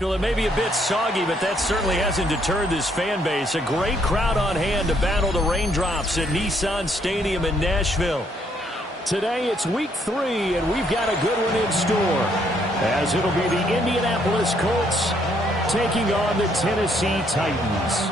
Well, it may be a bit soggy, but that certainly hasn't deterred this fan base. A great crowd on hand to battle the raindrops at Nissan Stadium in Nashville. Today it's week 3, and we've got a good one in store, as it'll be the Indianapolis Colts taking on the Tennessee Titans.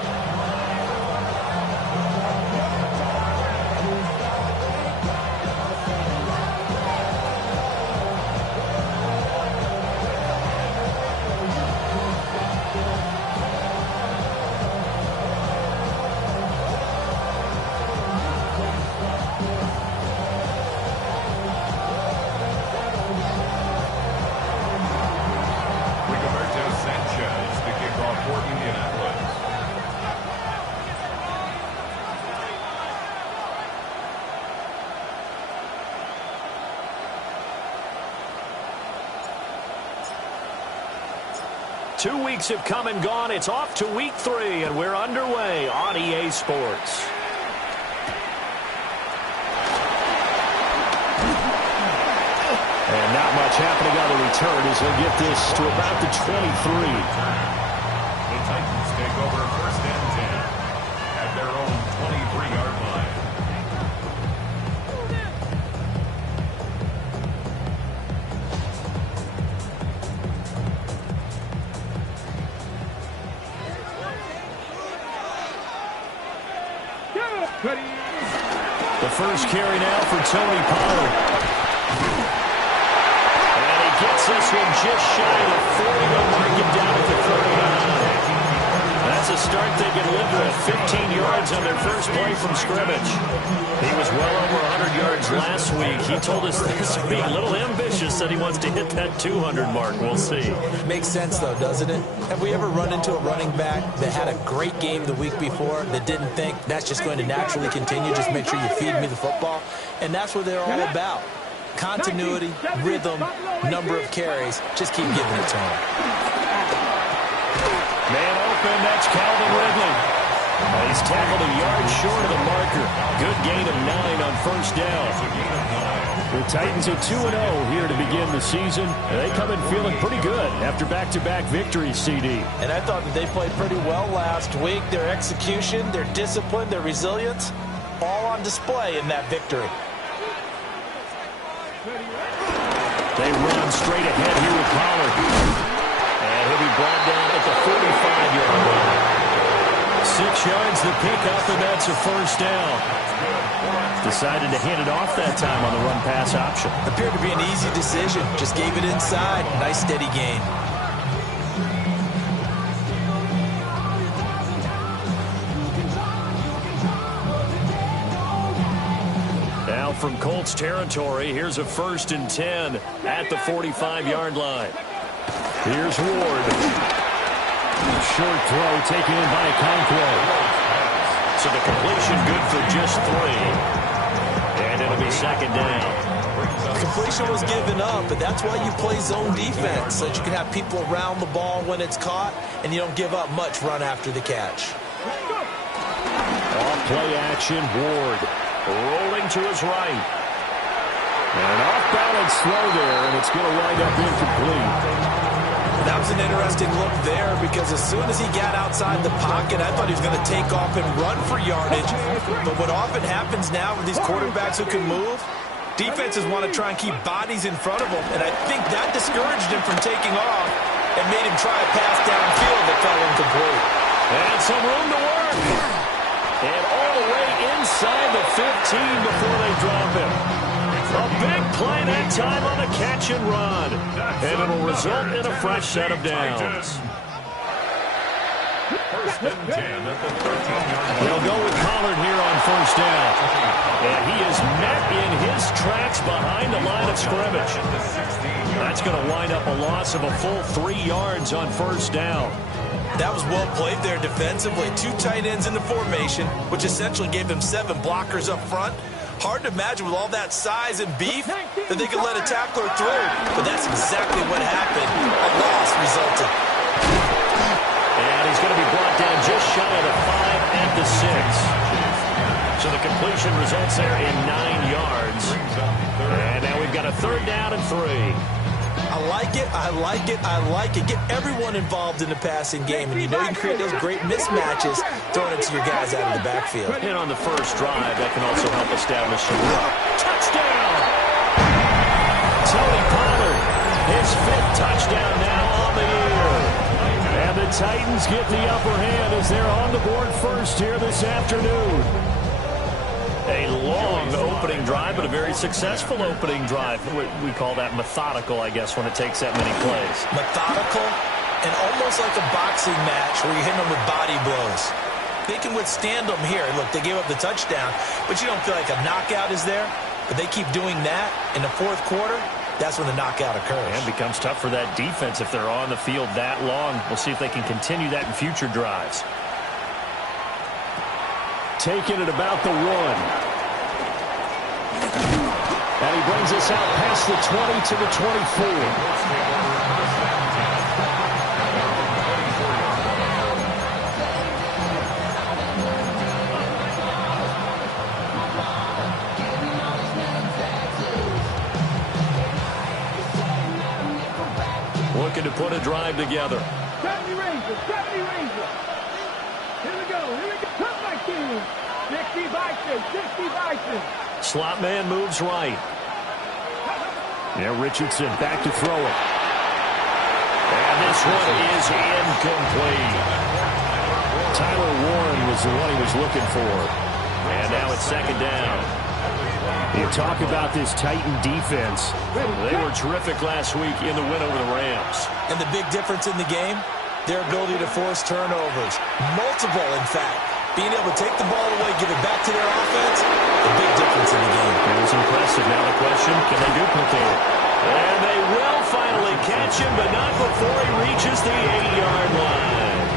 Two weeks have come and gone. It's off to week 3, and we're underway on EA Sports. And not much happening on the return as they get this to about the 23. The Titans take over first and 10 at their own 23-yard line. The first carry now for Tony Pollard. And he gets this one just shy of 40 to mark it down at the 39. That's a start they can live with. 15 yards on their first play from scrimmage. He was well over 100 yards last week. He told us this would be a little ambitious, that he wants to hit that 200 mark. We'll see. Makes sense, though, doesn't it? Have we ever run into a running back that had a great game the week before that didn't think that's just going to naturally continue? Just make sure you feed me the football. And that's what they're all about. Continuity, rhythm, number of carries. Just keep giving it to him. Man open, that's Calvin Ridley. He's tackled a yard short of the marker. Good gain of 9 on first down. The Titans are 2-0 here to begin the season. They come in feeling pretty good after back-to-back victories, CD. And I thought that they played pretty well last week. Their execution, their discipline, their resilience, all on display in that victory. They run straight ahead here with Pollard. And he'll be brought down at the 45-yard line. 6 yards the pickup, and that's a first down. Decided to hand it off that time on the run-pass option. Appeared to be an easy decision. Just gave it inside. Nice steady gain. Now from Colts territory, here's a 1st and 10 at the 45-yard line. Here's Ward. Short throw taken in by Conquo. So the completion good for just 3. And it'll be 2nd down. The completion was given up, but that's why you play zone defense, so that you can have people around the ball when it's caught, and you don't give up much run after the catch. Off play action, Ward rolling to his right. And an off-balance throw there, and it's going to wind up incomplete. That was an interesting look there, because as soon as he got outside the pocket, I thought he was going to take off and run for yardage. But what often happens now with these quarterbacks who can move, defenses want to try and keep bodies in front of them, and I think that discouraged him from taking off and made him try a pass downfield that fell incomplete. And some room to work. And all the way inside the 15 before they drop him. A big play that time on the catch and run. And it'll result in a fresh set of downs. First and 10 at the 13-yard line. They'll go with Pollard here on first down. And he is met in his tracks behind the line of scrimmage. That's going to wind up a loss of a full 3 yards on first down. That was well played there defensively. 2 tight ends in the formation, which essentially gave them 7 blockers up front. Hard to imagine with all that size and beef that they could let a tackler through. But that's exactly what happened. A loss resulted. And he's going to be brought down just shy of the 5 at the 6. So the completion results there in 9 yards. And now we've got a 3rd down and 3. I like it, I like it, I like it. Get everyone involved in the passing game, and you know you can create those great mismatches throwing it to your guys out of the backfield. And on the first drive, that can also help establish some run. Touchdown! Tony Pollard, his 5th touchdown now on the year. And the Titans get the upper hand as they're on the board first here this afternoon. A long opening drive, but a very successful opening drive. We call that methodical, I guess, when it takes that many plays. Methodical and almost like a boxing match where you're hitting them with body blows. They can withstand them here. Look, they gave up the touchdown, but you don't feel like a knockout is there. But they keep doing that in the fourth quarter. That's when the knockout occurs. And it becomes tough for that defense if they're on the field that long. We'll see if they can continue that in future drives. Taking it about the 1. And he brings us out past the 20 to the 24. Looking to put a drive together. 70 Rangers, 70 Rangers. Here we go, come back team. 60 Bison, 60 Bison. Slot man moves right. Yeah, Richardson back to throw it. And this one is incomplete. Tyler Warren was the one he was looking for. And now it's second down. You talk about this Titan defense. They were terrific last week in the win over the Rams. And the big difference in the game, their ability to force turnovers. Multiple, in fact. Being able to take the ball away, give it back to their offense, a big difference in the game. It was impressive. Now the question, can they duplicate it? And they will finally catch him, but not before he reaches the 8-yard line.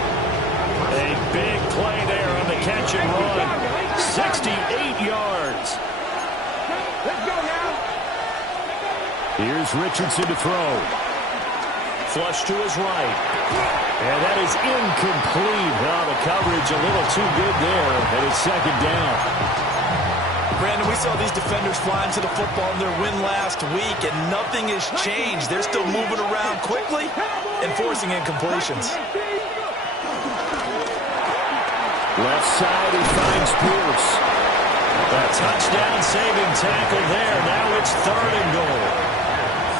A big play there on the catch and run. 68 yards. Let's go now. Here's Richardson to throw. Flush to his right. And that is incomplete. Oh, the coverage a little too good there. And it's second down. Brandon, we saw these defenders flying to the football in their win last week, and nothing has changed. They're still moving around quickly and forcing incompletions. Left side, he finds Pierce. A touchdown saving tackle there. Now it's 3rd and goal.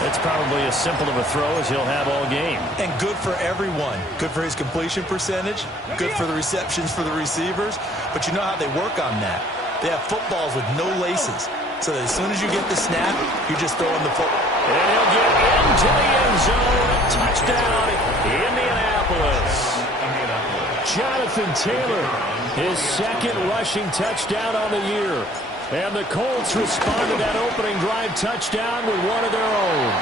It's probably as simple of a throw as he'll have all game. And good for everyone. Good for his completion percentage. Good for the receptions for the receivers. But you know how they work on that. They have footballs with no laces. So that as soon as you get the snap, you're just throwing the football. And he'll get into the end zone. Touchdown, Indianapolis. Jonathan Taylor, his 2nd rushing touchdown on the year. And the Colts respond to that opening drive touchdown with one of their own.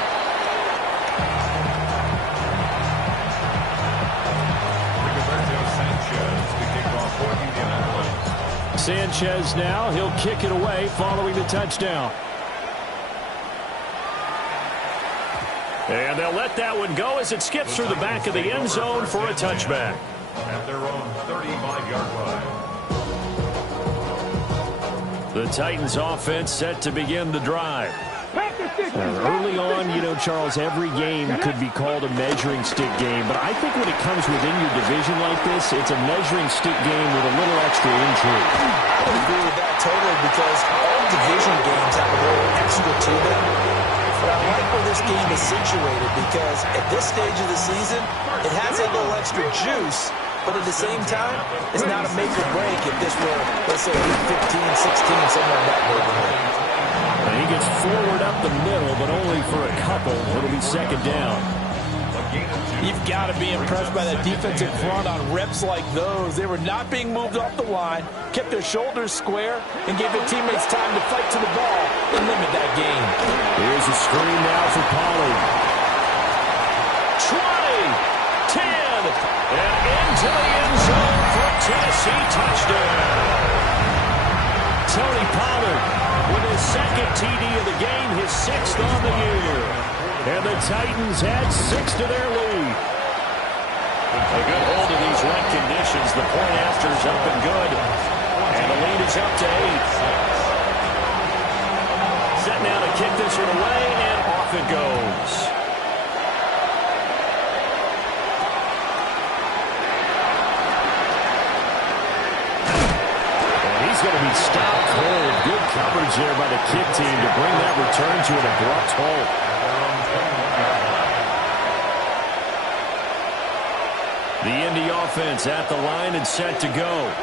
Sanchez now, he'll kick it away following the touchdown. And they'll let that one go as it skips through the back of the end zone for a touchback. At their own 35-yard line. The Titans offense set to begin the drive. Early on, you know, Charles, every game could be called a measuring stick game, but I think when it comes within your division like this, it's a measuring stick game with a little extra intrigue. I agree with that totally because all division games have a little extra to them. But I like where this game is situated because at this stage of the season, it has a little extra juice. But at the same time, it's not a make or break if this were, let's say, 15, 16, somewhere in that neighborhood. And he gets forward up the middle, but only for a couple. It'll be second down. You've got to be impressed by that defensive front on reps like those. They were not being moved off the line, kept their shoulders square, and gave their teammates time to fight to the ball and limit that game. Here's a screen now for Pollard. 20, 10, and into the end zone for a Tennessee touchdown. Tony Pollard with his 2nd TD of the game, his 6th on the year. And the Titans add 6 to their lead. A good hold of these wet conditions. The point after is up and good. And the lead is up to 8. Set now to kick this one away, and off it goes. coverage there by the kick team to bring that return to an abrupt halt. The Indy offense at the line and set to go.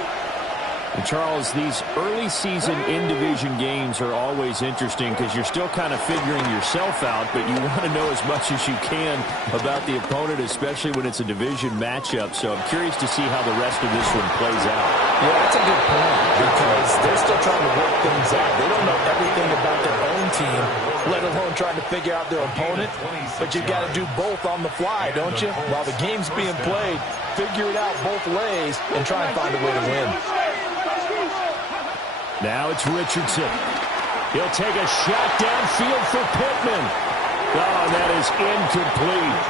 And Charles, these early season in-division games are always interesting because you're still kind of figuring yourself out, but you want to know as much as you can about the opponent, especially when it's a division matchup. So I'm curious to see how the rest of this one plays out. Yeah, that's a good point because they're still trying to work things out. They don't know everything about their own team, let alone trying to figure out their opponent. But you got to do both on the fly, don't you? While the game's being played, figure it out both ways and try and find a way to win. Now it's Richardson. He'll take a shot downfield for Pittman. Oh, that is incomplete.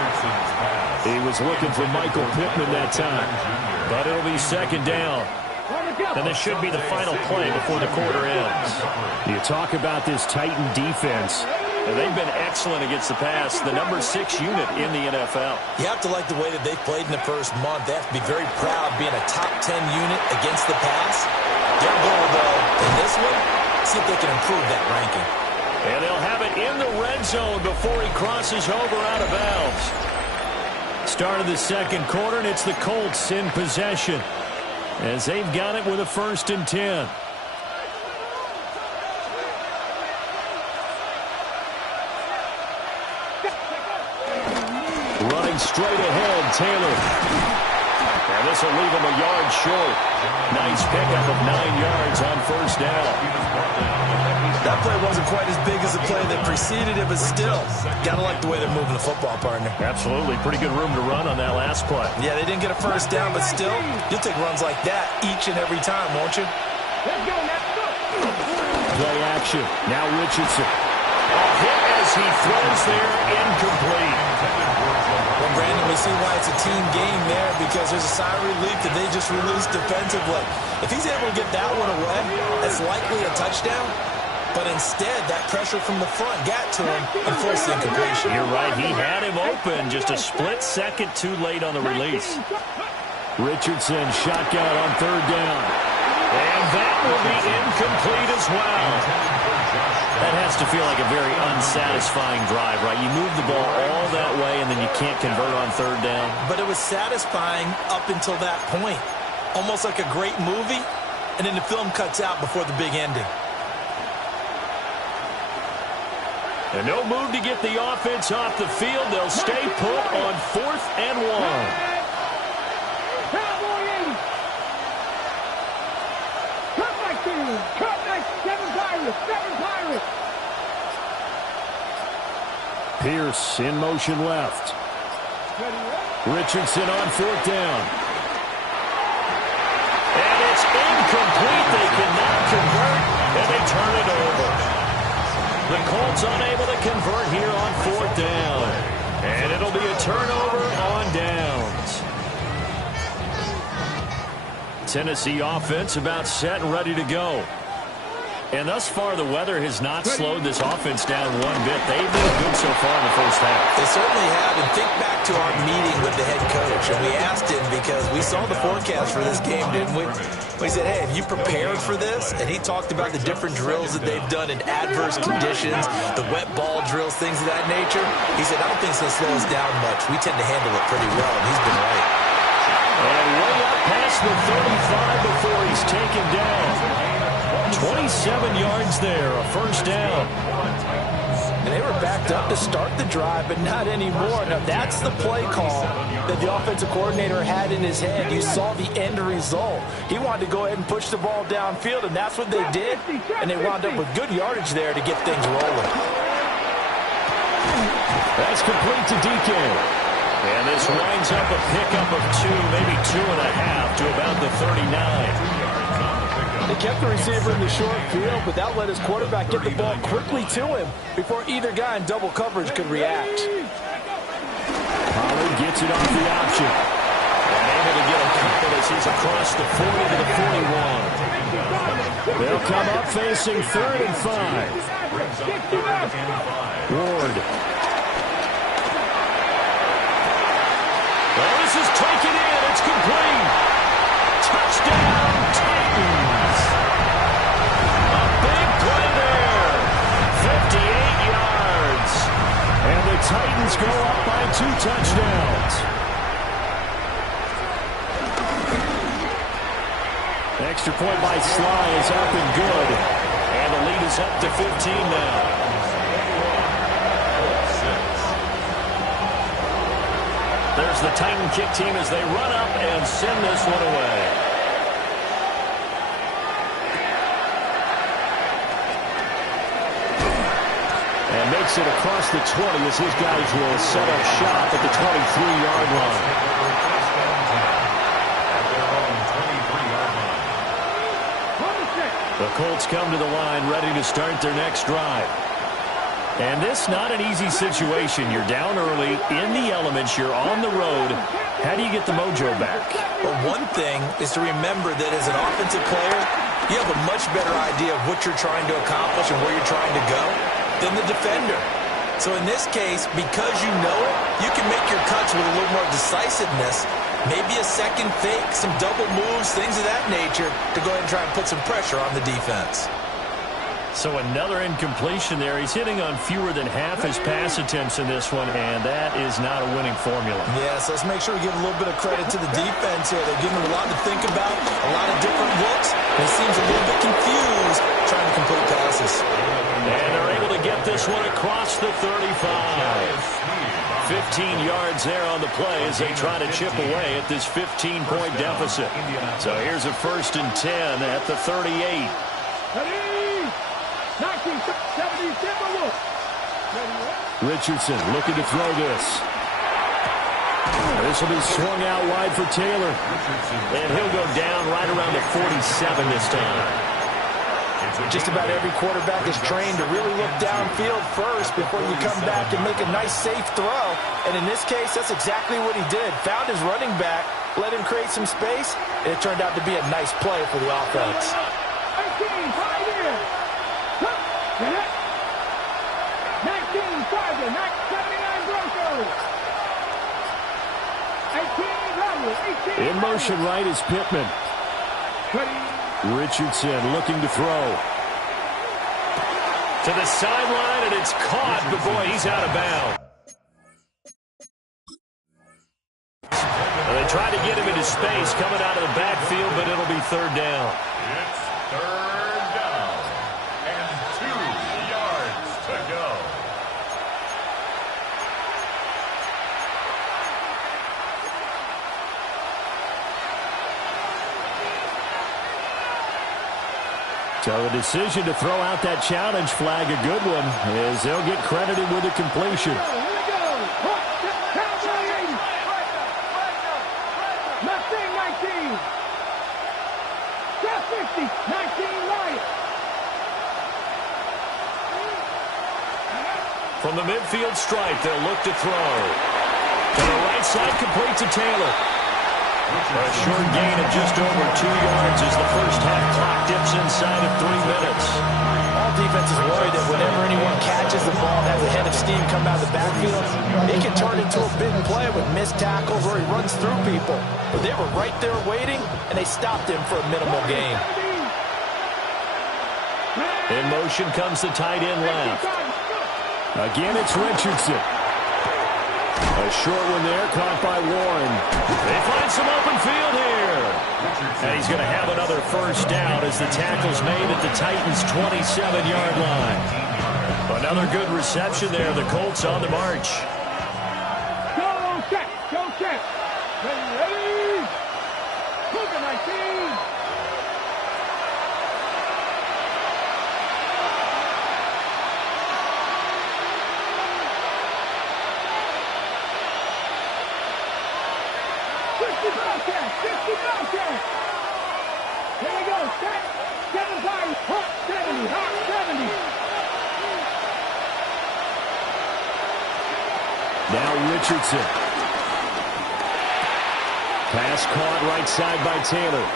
He was looking for Michael Pittman that time. But it'll be second down. And this should be the final play before the quarter ends. You talk about this Titan defense. And they've been excellent against the pass, the number 6 unit in the NFL. You have to like the way that they played in the first month. They have to be very proud being a top 10 unit against the pass. Their goal, though, in this one, see if they can improve that ranking. And they'll have it in the red zone before he crosses over out of bounds. Start of the second quarter, and it's the Colts in possession as they've got it with a 1st and 10. Running straight ahead, Taylor. And this will leave him a yard short. Nice pickup of 9 yards on 1st down. That play wasn't quite as big as the play that preceded it, but still, got to like the way they're moving the football, partner. Absolutely. Pretty good room to run on that last play. Yeah, they didn't get a 1st down, but still, you'll take runs like that each and every time, won't you? Play action. Now Richardson. Hit as he throws there, incomplete. Well, Brandon, we see why it's a team game there because there's a sigh of relief that they just released defensively. If he's able to get that one away, that's likely a touchdown. But instead, that pressure from the front got to him and forced the incompletion. You're right. He had him open. Just a split second too late on the release. Richardson, shotgun on 3rd down. And that will be incomplete as well. That has to feel like a very unsatisfying drive, right? You move the ball all that way, and then you can't convert on 3rd down. But it was satisfying up until that point. Almost like a great movie, and then the film cuts out before the big ending. And no move to get the offense off the field. They'll stay put on 4th and 1. Pierce in motion left. Richardson on 4th down. And it's incomplete. They cannot convert, and they turn it over. The Colts unable to convert here on 4th down. And it'll be a turnover on downs. Tennessee offense about set and ready to go. And thus far, the weather has not slowed this offense down one bit. They've been good so far in the first half. They certainly have. And think back to our meeting with the head coach. And we asked him because we saw the forecast for this game, didn't we? We said, hey, have you prepared for this? And he talked about the different drills that they've done in adverse conditions, the wet ball drills, things of that nature. He said, I don't think it's going to slow us down much. We tend to handle it pretty well, and he's been right. And way up past the 35 before he's taken down. 27 yards there, a 1st down. And they were backed up to start the drive, but not anymore. Now, that's the play call that the offensive coordinator had in his head. You saw the end result. He wanted to go ahead and push the ball downfield, and that's what they did. And they wound up with good yardage there to get things rolling. That's complete to DK. And this winds up a pickup of 2, maybe 2.5 to about the 39. They kept the receiver in the short field, but that let his quarterback get the ball quickly to him before either guy in double coverage could react. Pollard gets it off the option. And able to get a couple as he's across the 40 to the 41. They'll come up facing 3rd and 5. Ward. Well, this is taken in. It's complete. Touchdown, Titans. A big play there Titans go up by 2 touchdowns. Extra point by Sly is up and good. And the lead is up to 15 now. There's the Titan kick team as they run up and send this one away. And makes it across the 20 as his guys will set up shop at the 23-yard line. The Colts come to the line ready to start their next drive. And this not an easy situation. You're down early, in the elements, you're on the road. How do you get the mojo back? Well, one thing is to remember that as an offensive player, you have a much better idea of what you're trying to accomplish and where you're trying to go than the defender. So in this case, because you know it, you can make your cuts with a little more decisiveness, maybe a second fake, some double moves, things of that nature, to go ahead and try and put some pressure on the defense. So another incompletion there. He's hitting on fewer than half his pass attempts in this one, and that is not a winning formula. Yeah, so let's make sure we give a little bit of credit to the defense here. They're giving him a lot to think about, a lot of different looks, and he seems a little bit confused trying to complete passes. And they're able to get this one across the 35. 15 yards there on the play as they try to chip away at this 15-point deficit. So here's a 1st and 10 at the 38. 1977 Richardson looking to throw this. This will be swung out wide for Taylor. And he'll go down right around the 47 this time. Just about every quarterback is trained to really look downfield first before you come back and make a nice, safe throw. And in this case, that's exactly what he did. Found his running back, let him create some space, and it turned out to be a nice play for the offense. 79 Broncos. 18 In motion right is Pittman. Richardson looking to throw. To the sideline, and it's caught, but boy, he's out of bounds. Well, they try to get him into space coming out of the backfield, but it'll be 3rd down. It's 3rd down and 2 yards to go. So the decision to throw out that challenge flag, a good one, as they'll get credited with a completion. Here we go. Cowboy 80. Mustang 19. Jeff 50. 19 Lions. From the midfield stripe, they'll look to throw. To the right side, complete to Taylor. A short gain of just over 2 yards as the first half clock dips inside of 3 minutes. All defenses worry that whenever anyone catches the ball, has a head of steam come out of the backfield, it can turn into a big play with missed tackles or he runs through people. But they were right there waiting, and they stopped him for a minimal gain. In motion comes the tight end left. Again, it's Richardson. A short one there, caught by Warren. They find some open field here. And he's going to have another 1st down as the tackle's made at the Titans' 27-yard line. Another good reception there. The Colts on the march. Go check. Go check. Ready. Cougar 19. Here we go. Set. 7 times. Hot 70. Hot 70. Now Richardson. Pass caught right side by Taylor.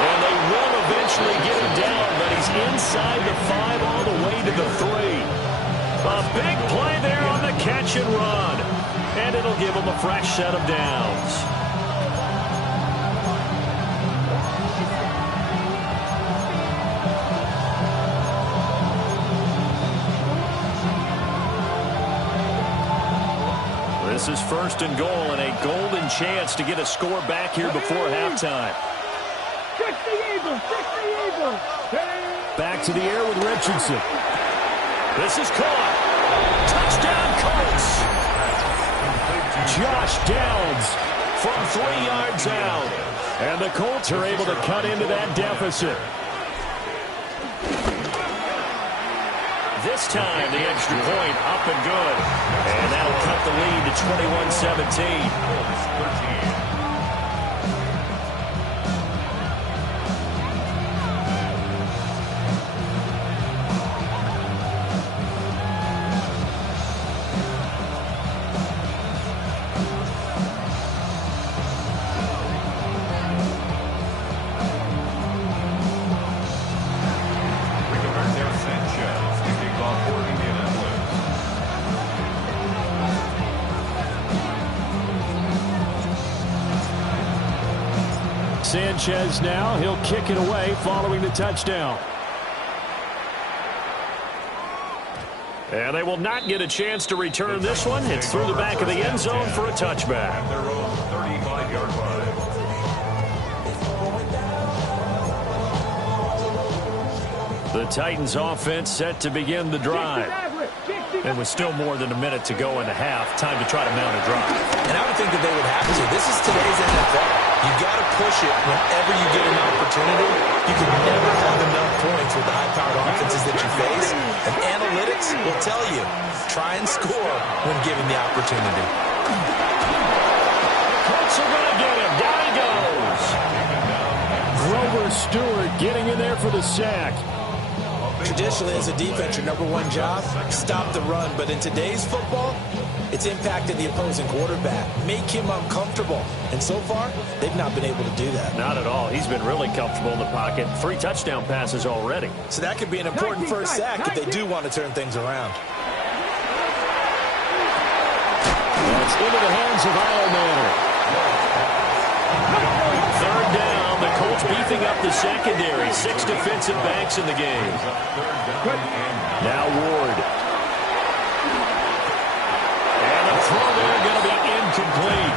And they will eventually get him down, but he's inside the 5 all the way to the 3. A big play there on the catch and run. And it'll give him a fresh set of downs. This is 1st and goal and a golden chance to get a score back here before halftime. Back to the air with Richardson. This is caught. Touchdown, Colts. Josh Downs from 3 yards out. And the Colts are able to cut into that deficit. This time, the extra point up and good. And that'll cut the lead to 21-17. Sanchez now, he'll kick it away following the touchdown. And they will not get a chance to return this one. It's through the back of the end zone for a touchback. At their own 35-yard line. The Titans offense set to begin the drive. And with still more than a minute to go in the half, time to try to mount a drive. And I would think that they would have to. This is today's NFL. You got to push it whenever you get an opportunity. You can never have enough points with the high-powered offenses that you face. And analytics will tell you, try and score when given the opportunity. Colts are going to get him. Down he goes. Grover Stewart getting in there for the sack. Traditionally, as a defense, your #1 job, stop the run. But in today's football, it's impacting the opposing quarterback. Make him uncomfortable. And so far, they've not been able to do that. Not at all. He's been really comfortable in the pocket. 3 touchdown passes already. So that could be an important first sack if they do want to turn things around. That's into the hands of Manor. 3rd down. The Colts beefing up the secondary. 6 defensive backs in the game. Now Ward. And the throw there going to be incomplete.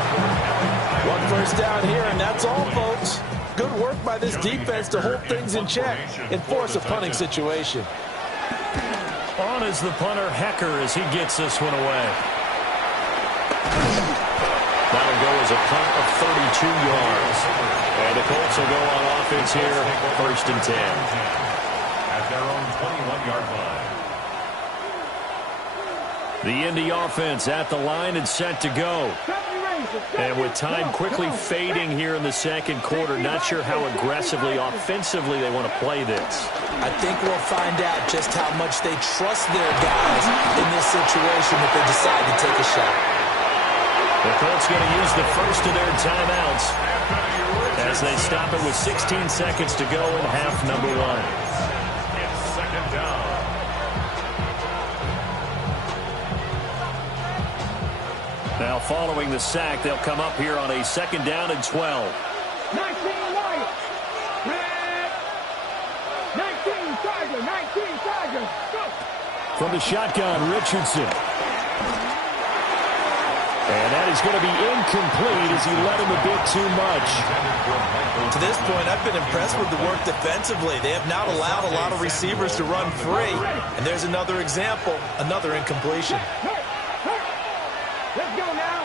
1 first down here, and that's all, folks. Good work by this defense to hold things in check and force a punting situation. On is the punter, Hecker, as he gets this one away. That'll go as a punt of 32 yards. And the Colts will go on offense here, 1st and 10. At their own 21-yard line. The Indy offense at the line and set to go. And with time quickly fading here in the 2nd quarter, not sure how aggressively, offensively they want to play this. I think we'll find out just how much they trust their guys in this situation if they decide to take a shot. The Colts going to use the first of their timeouts as they stop it with 16 seconds to go in half number 1. It's 2nd down. Now following the sack, they'll come up here on a 2nd down and 12. 19 White. 19 Tiger. 19 Tiger. Go. From the shotgun, Richardson. And that is going to be incomplete as he led him a bit too much. To this point, I've been impressed with the work defensively. They have not allowed a lot of receivers to run free. And there's another example, another incompletion. Let's go now.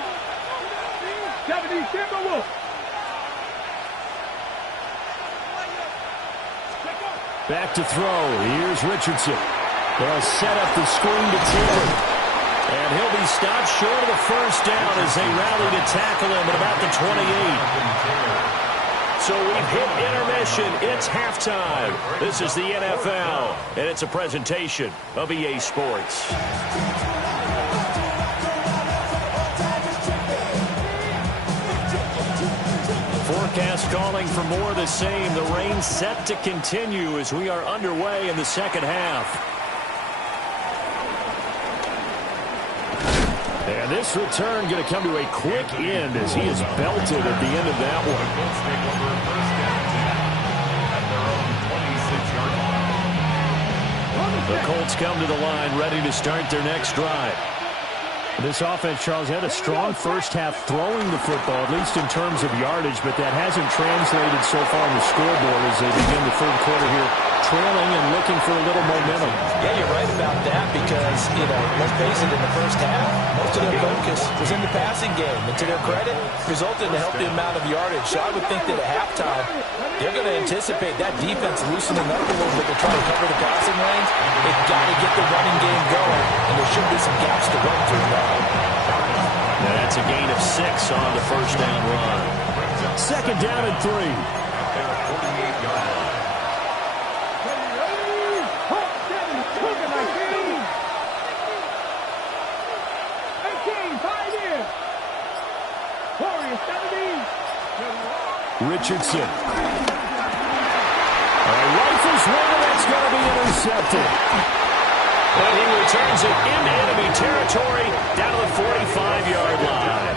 70 Timberwolves. Back to throw. Here's Richardson. They'll set up the screen to Taylor. And he'll be stopped short of the first down as they rally to tackle him at about the 28. So we've hit intermission. It's halftime. This is the NFL, and it's a presentation of EA Sports. Forecast calling for more of the same. The rain set to continue as we are underway in the 2nd half. And this return going to come to a quick end as he is belted at the end of that one. The Colts come to the line ready to start their next drive. This offense, Charles, had a strong first half throwing the football, at least in terms of yardage, but that hasn't translated so far on the scoreboard as they begin the third quarter here, trailing and looking for a little momentum. Yeah, you're right about that because, let's face it, in the first half, most of their focus was in the passing game. And to their credit, resulted in a healthy amount of yardage. So I would think that at halftime, they're going to anticipate that defense loosening up a little bit to try to cover the passing lanes. They've got to get the running game going, and there should be some gaps to run through now. Now that's a gain of 6 on the first down run. Second down and 3. Richardson. Rifles one, that's going to be intercepted. And he returns it into enemy territory down to the 45-yard line.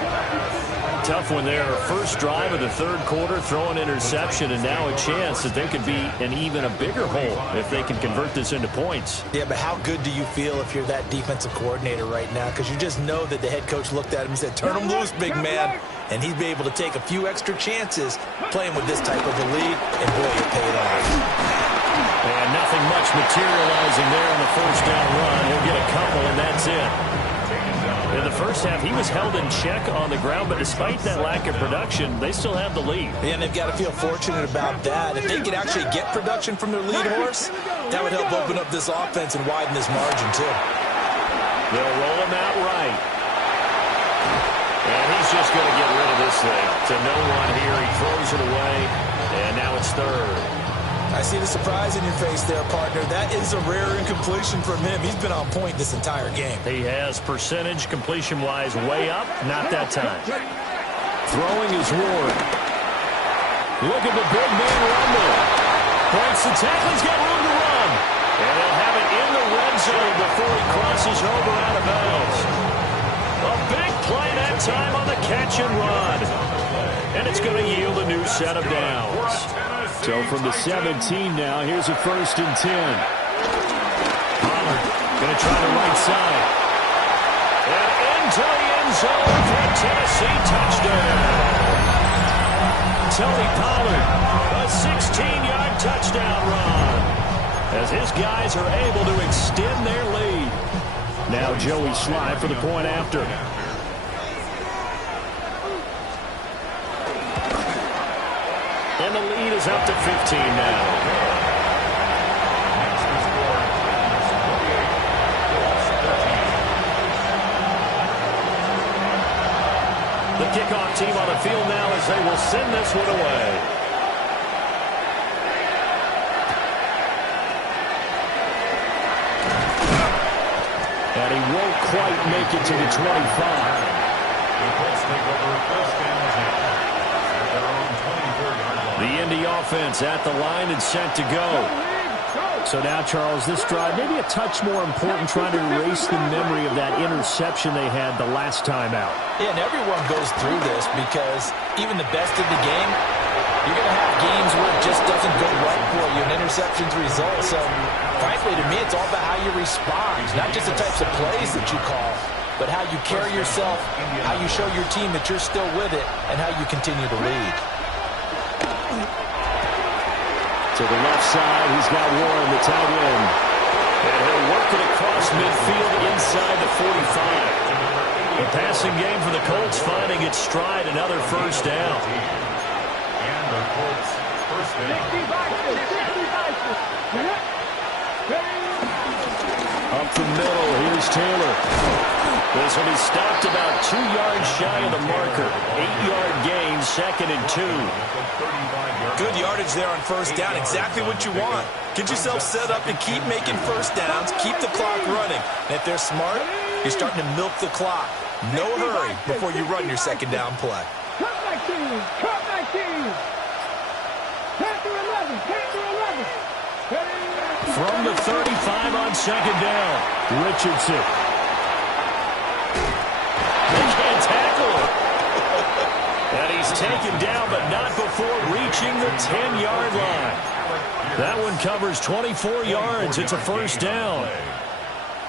Tough one there. First drive of the third quarter, throw an interception, and now a chance that they could be in even a bigger hole if they can convert this into points. Yeah, but how good do you feel if you're that defensive coordinator right now? Because you just know that the head coach looked at him and said, turn him loose, big man. And he'd be able to take a few extra chances playing with this type of a lead, and boy, it paid off. And nothing much materializing there on the first down run. He'll get a couple, and that's it. In the first half, he was held in check on the ground, but despite that lack of production, they still have the lead. Yeah, and they've got to feel fortunate about that. If they could actually get production from their lead horse, that would help open up this offense and widen this margin, too. They'll roll him out right. And he's just going to get rid of this thing. To no one here. He throws it away, and now it's third. I see the surprise in your face there, partner. That is a rare incompletion from him. He's been on point this entire game. He has percentage completion-wise way up. Not that time. Throwing is Ward. Look at the big man run there. Breaks the tackle. He's got room to run. And they'll have it in the red zone before he crosses over out of bounds. A big play that time on the catch and run. And it's going to yield a new set of downs. So from the 17 now, here's a 1st and 10. Pollard going to try the right side. And into the end zone for a Tennessee touchdown. Tony Pollard, a 16-yard touchdown run. As his guys are able to extend their lead. Now Joey Sly for the point after. And the lead is up to 15 now. The kickoff team on the field now as they will send this one away. And he won't quite make it to the 25. The Colts take over first down at their own 23rd-yard line. The Indy offense at the line and set to go. So now, Charles, this drive maybe a touch more important, trying to erase the memory of that interception they had the last time out. Yeah, and everyone goes through this because even the best of the game, you're going to have games where it just doesn't go right for you, and interceptions result. So, frankly, to me, it's all about how you respond, not just the types of plays that you call, but how you carry yourself, how you show your team that you're still with it, and how you continue to lead. To the left side, he's got Warren, the tight end. And he'll work it across midfield inside the 45. The passing game for the Colts finding its stride, another first down. And the Colts first down. Up the middle, here's Taylor. This will be stopped about 2 yards shy of the marker. 8-yard gain, 2nd and 2. Good yardage there on first down, exactly what you want. Get yourself set up and keep making first downs, keep the clock running. And if they're smart, you're starting to milk the clock. No hurry before you run your second down play. Cut 19, cut 19. 10 to 11, 10 to 11. From the 35 on second down. Richardson. They can't tackle him. And he's taken down, but not before reaching the 10-yard line. That one covers 24 yards. It's a first down.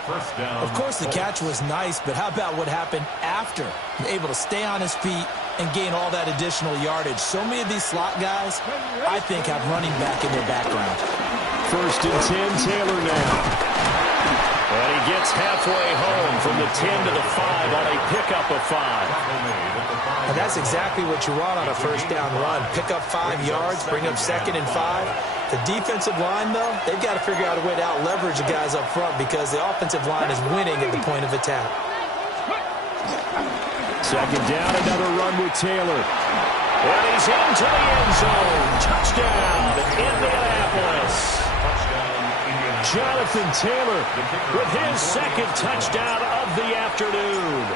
First down. Of course, the catch was nice, but how about what happened after? Able to stay on his feet and gain all that additional yardage. So many of these slot guys, I think, have running back in their background. First and 10, Taylor now. And he gets halfway home from the 10 to the 5 on a pickup of 5. And that's exactly what you want on a first down run. Pick up 5 yards, bring up 2nd and 5. The defensive line, though, they've got to figure out a way to out-leverage the guys up front because the offensive line is winning at the point of attack. Second down, another run with Taylor. And he's into the end zone. Touchdown, Indianapolis. Jonathan Taylor with his second touchdown of the afternoon.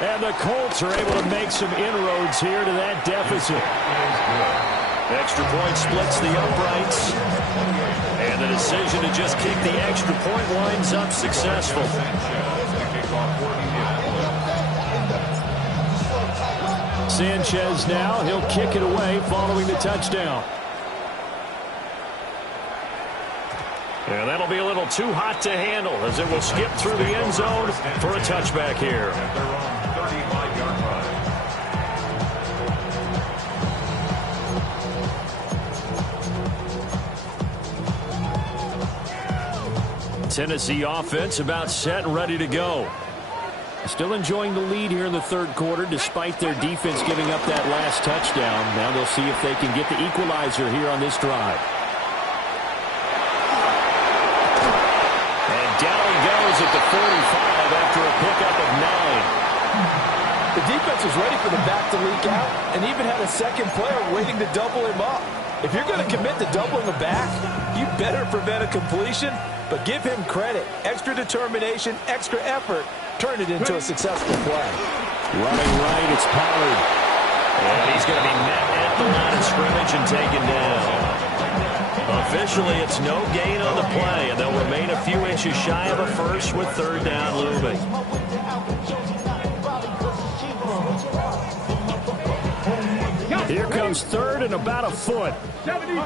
And the Colts are able to make some inroads here to that deficit. Extra point splits the uprights. And the decision to just kick the extra point winds up successful. Sanchez now, he'll kick it away following the touchdown. And that'll be a little too hot to handle as it will skip through the end zone for a touchback here. Tennessee offense about set and ready to go. Still enjoying the lead here in the third quarter despite their defense giving up that last touchdown. Now they'll see if they can get the equalizer here on this drive. Down he goes at the 45 after a pickup of 9. The defense was ready for the back to leak out and even had a second player waiting to double him up. If you're going to commit to doubling the back, you better prevent a completion, but give him credit. Extra determination, extra effort, turn it into a successful play. Running right, it's Pollard. And he's going to be met at the line of scrimmage and taken down. Officially, it's no gain on the play, and they'll remain a few inches shy of a first with third down looming. Here comes third and about a foot. 70,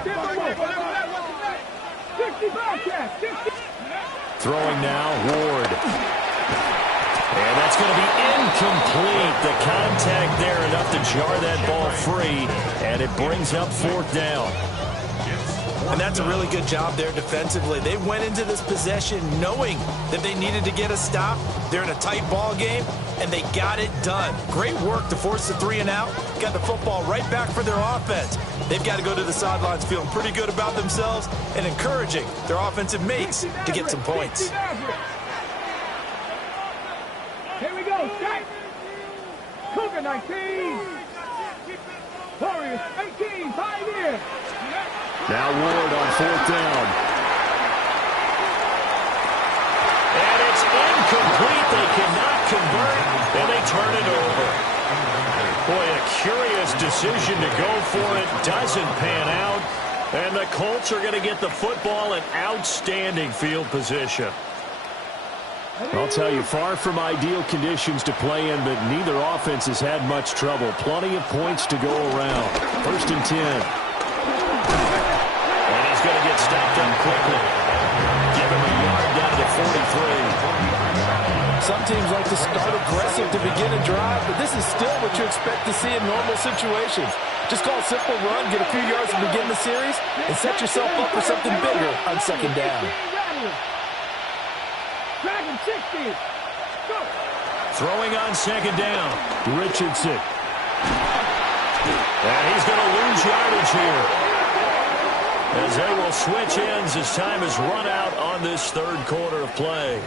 60 Bobcats, 60. Throwing now, Ward. And that's going to be incomplete. The contact there enough to jar that ball free, and it brings up fourth down. And that's a really good job there defensively. They went into this possession knowing that they needed to get a stop. They're in a tight ball game, and they got it done. Great work to force the 3 and out. Got the football right back for their offense. They've got to go to the sidelines feeling pretty good about themselves and encouraging their offensive mates to get some points. Here we go, set. Cougar 19. Warriors 18, 5 years. Now Ward on fourth down. And it's incomplete. They cannot convert, and they turn it over. Boy, a curious decision to go for it. Doesn't pan out. And the Colts are going to get the football in outstanding field position. I'll tell you, far from ideal conditions to play in, but neither offense has had much trouble. Plenty of points to go around. First and 10. Going to get stopped up quickly. Give him a yard down to 43. Some teams like to start aggressive to begin a drive, but this is still what you expect to see in normal situations. Just call a simple run, get a few yards to begin the series, and set yourself up for something bigger on second down. Dragon 60. Go. Throwing on second down. Richardson. And he's going to lose yardage here. As they will switch ends as time has run out on this third quarter of play.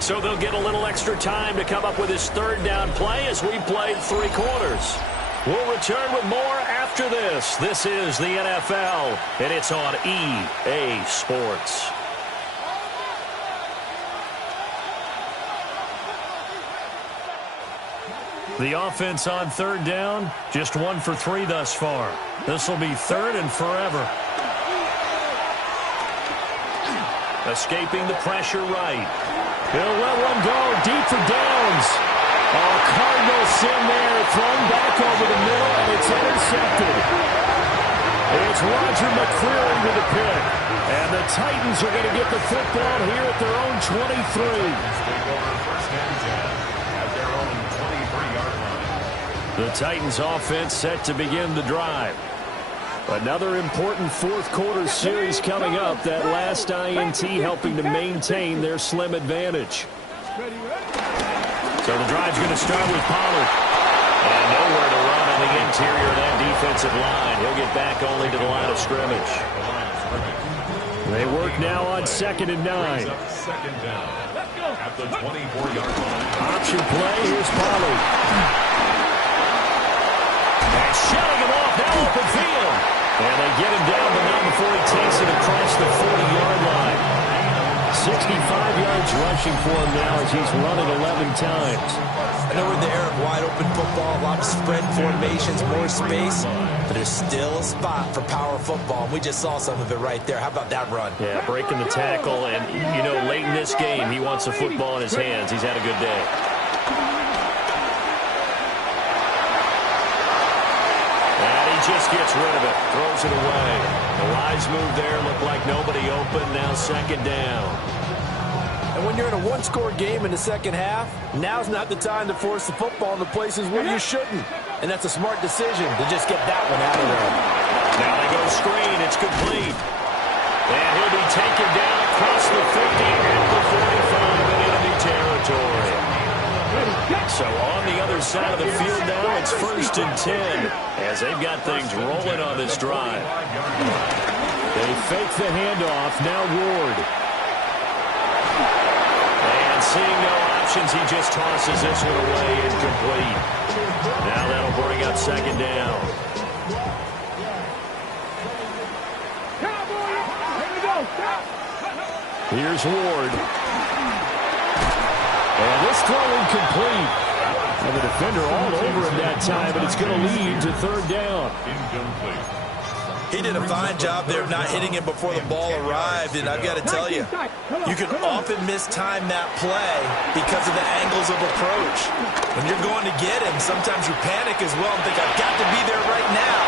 So they'll get a little extra time to come up with this third down play as we played 3 quarters. We'll return with more after this. This is the NFL, and it's on EA Sports. The offense on third down, just 1 for 3 thus far. This will be third and forever. Escaping the pressure right. He'll let one go deep for downs. Oh, Cardinals in there, thrown back over the middle, and it's intercepted. It's Roger McCreary with the pick. And the Titans are going to get the football here at their own 23. Take over first and 10 at their own 23-yard line. The Titans offense set to begin the drive. Another important fourth-quarter series coming up. That last INT helping to maintain their slim advantage. So the drive's going to start with Pollard. And nowhere to run on the interior of that defensive line. He'll get back only to the line of scrimmage. They work now on 2nd and 9. Second down at the 24-yard line. Option play. Here's Pollard. And shutting him off. Now open field. And they get him down, but not before he takes it across the 40-yard line. 65 yards rushing for him now as he's run it 11 times. I know we're in the era of wide-open football, a lot of spread formations, more space, but there's still a spot for power football, and we just saw some of it right there. How about that run? Yeah, breaking the tackle, and, you know, late in this game, he wants the football in his hands. He's had a good day. And he just gets rid of it, throws it away. The wise move there, looked like nobody open, now 2nd down. And when you're in a one-score game in the second half, now's not the time to force the football in the places where you shouldn't. And that's a smart decision to just get that one out of there. Now they go screen. It's complete. And he'll be taken down across the 50 at the 45 in enemy territory. So on the other side of the field now, it's 1st and 10 as they've got things rolling on this drive. They fake the handoff. Now Ward. And seeing no options, he just tosses this one away incomplete. Now that'll bring up 2nd down. Here's Ward. And this throw incomplete. And the defender all over him that time, but it's going to lead to 3rd down. Incomplete. He did a fine job there of not hitting him before the ball arrived, and I've got to tell you, you can often mistime that play because of the angles of approach. When you're going to get him, sometimes you panic as well and think, I've got to be there right now.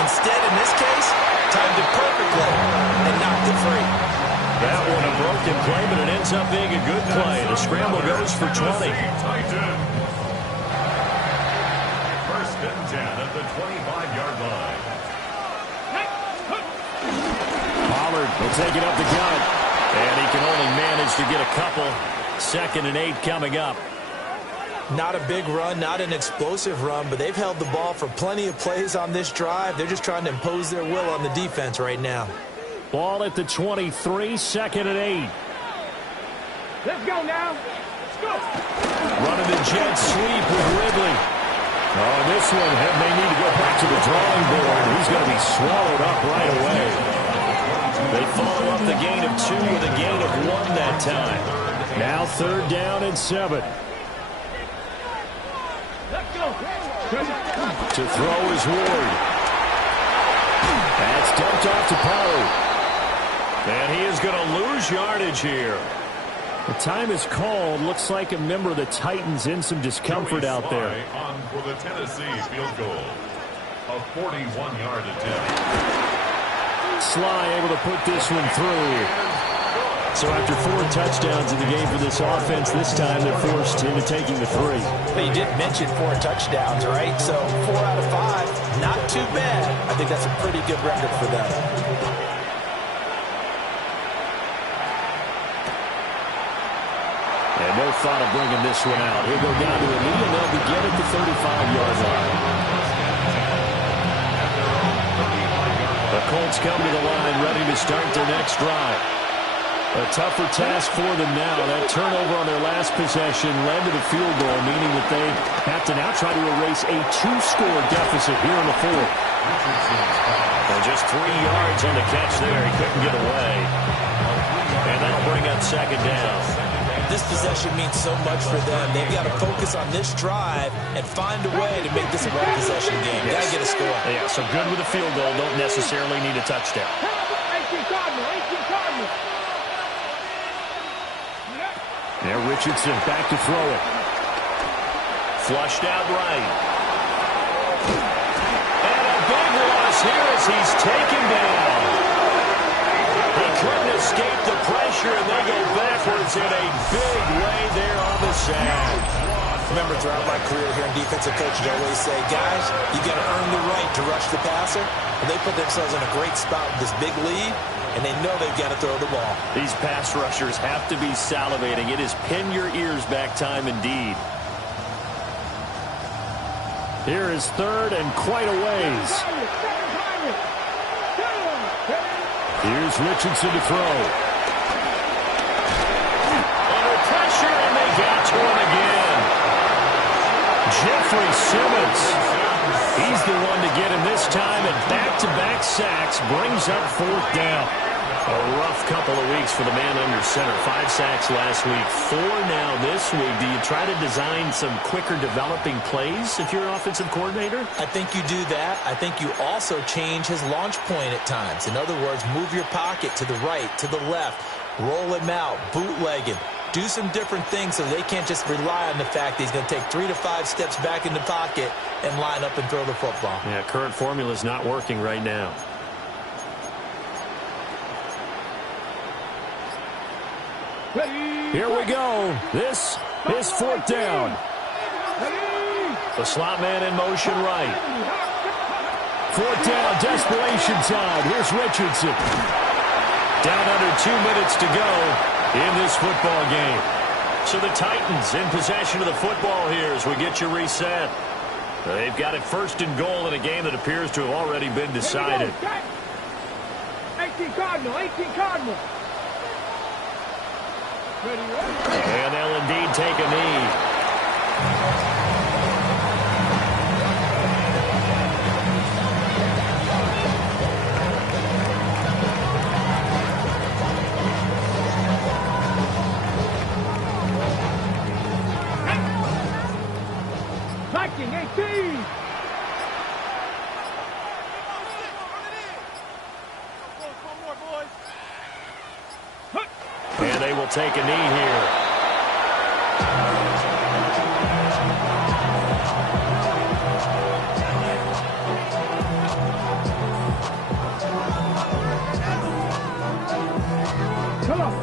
Instead, in this case, timed it perfectly and knocked it free. That one a broken play, but it ends up being a good play. The scramble goes for 20. First and 10 at the 25-yard line. Pollard will take it up the gut. And he can only manage to get a couple. 2nd and 8 coming up. Not a big run, not an explosive run, but they've held the ball for plenty of plays on this drive. They're just trying to impose their will on the defense right now. Ball at the 23, 2nd and 8. Let's go now. Let's go. Running the jet sweep with Ridley. Oh, this one may need to go back to the drawing board. He's going to be swallowed up right away. They follow up the gain of 2 with a gain of 1 that time. Now 3rd down and 7. Let's go. To throw is Ward. That's dumped off to Pollard. And he is going to lose yardage here. The time is called. Looks like a member of the Titans in some discomfort out there. On for the Tennessee field goal. A 41-yard attempt. Sly able to put this one through. So after 4 touchdowns in the game for this offense, this time they're forced into taking the 3. But you did mention 4 touchdowns, right? So 4 out of 5, not too bad. I think that's a pretty good record for them. And no thought of bringing this one out. He'll go down to a knee, and they'll begin at the 35-yard line. The Colts come to the line, ready to start their next drive. A tougher task for them now. That turnover on their last possession led to the field goal, meaning that they have to now try to erase a 2-score deficit here in the 4th. And just 3 yards on the catch there. He couldn't get away. And that'll bring up 2nd down. This possession means so much for them. They've got to focus on this drive and find a way to make this a one-possession game. Yes. Got to get a score. Yeah, so good with a field goal. Don't necessarily need a touchdown. Now Richardson back to throw it. Flushed out right. And a big loss here as he's taken down. He couldn't escape the pressure, and they go backwards in a big way there on the sack. Remember, throughout my career here in defensive coaching, I always say, guys, you got to earn the right to rush the passer. And they put themselves in a great spot with this big lead, and they know they've got to throw the ball. These pass rushers have to be salivating. It is pin your ears back time indeed. Here is third and quite a ways. Here's Richardson to throw. Under pressure, and they got to him again. Jeffrey Simmons. He's the one to get him this time, and back-to-back sacks brings up fourth down. A rough couple of weeks for the man under center. 5 sacks last week, 4 now this week. Do you try to design some quicker developing plays if you're an offensive coordinator? I think you do that. I think you also change his launch point at times. In other words, move your pocket to the right, to the left, roll him out, bootleg him. Do some different things so they can't just rely on the fact that he's going to take 3 to 5 steps back in the pocket and line up and throw the football. Yeah, current formula is not working right now. Here we go. This is fourth down. The slot man in motion right. Fourth down, desperation time. Here's Richardson. Down under 2 minutes to go in this football game. So the Titans in possession of the football here as we get you reset. They've got it first and goal in a game that appears to have already been decided. 18 Cardinal, 18 Cardinal. And they'll indeed take a knee. Viking, 18. And they will take a knee here.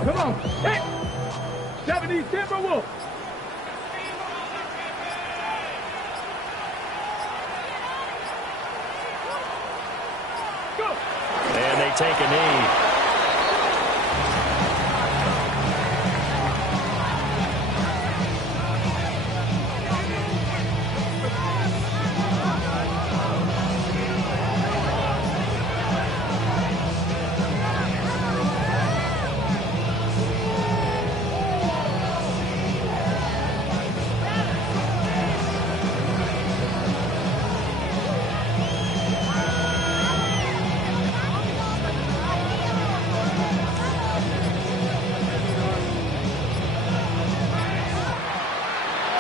Come on. Hit. 70 Timberwolves. Go. And they take a knee.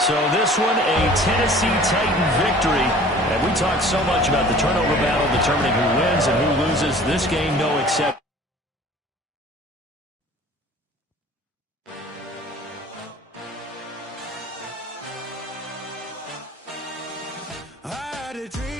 So this one, a Tennessee Titan victory. And we talked so much about the turnover battle determining who wins and who loses. This game, no exception. I had a dream.